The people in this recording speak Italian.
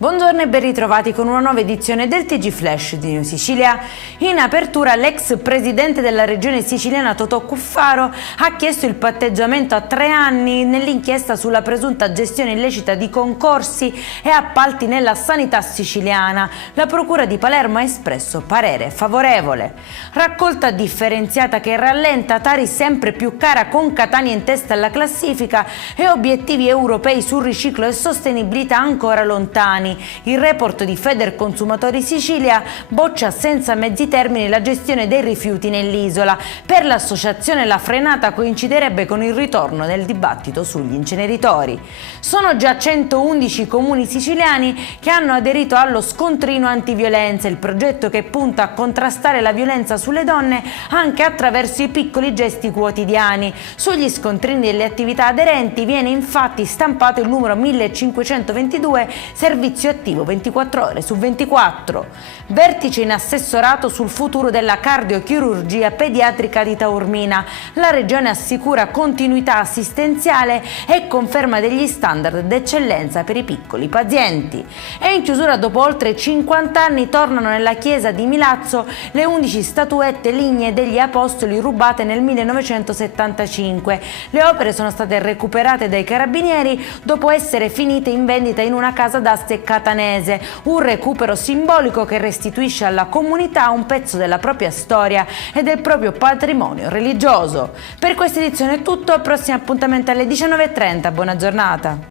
Buongiorno e ben ritrovati con una nuova edizione del TG Flash di New Sicilia. In apertura l'ex presidente della regione siciliana Totò Cuffaro ha chiesto il patteggiamento a 3 anni nell'inchiesta sulla presunta gestione illecita di concorsi e appalti nella sanità siciliana. La procura di Palermo ha espresso parere favorevole. Raccolta differenziata che rallenta, Tari sempre più cara con Catania in testa alla classifica e obiettivi europei sul riciclo e sostenibilità ancora lontani. Il report di Federconsumatori Sicilia boccia senza mezzi termini la gestione dei rifiuti nell'isola. Per l'associazione la frenata coinciderebbe con il ritorno del dibattito sugli inceneritori. Sono già 111 comuni siciliani che hanno aderito allo scontrino antiviolenza, il progetto che punta a contrastare la violenza sulle donne anche attraverso i piccoli gesti quotidiani. Sugli scontrini delle attività aderenti viene infatti stampato il numero 1522, servizio attivo 24 ore su 24. Vertice in assessorato sul futuro della cardiochirurgia pediatrica di Taormina. La regione assicura continuità assistenziale e conferma degli standard d'eccellenza per i piccoli pazienti. E in chiusura, dopo oltre 50 anni, tornano nella chiesa di Milazzo le 11 statuette lignee degli apostoli rubate nel 1975. Le opere sono state recuperate dai carabinieri dopo essere finite in vendita in una casa d'aste catanese, un recupero simbolico che restituisce alla comunità un pezzo della propria storia e del proprio patrimonio religioso. Per questa edizione è tutto, al prossimo appuntamento alle 19:30, buona giornata.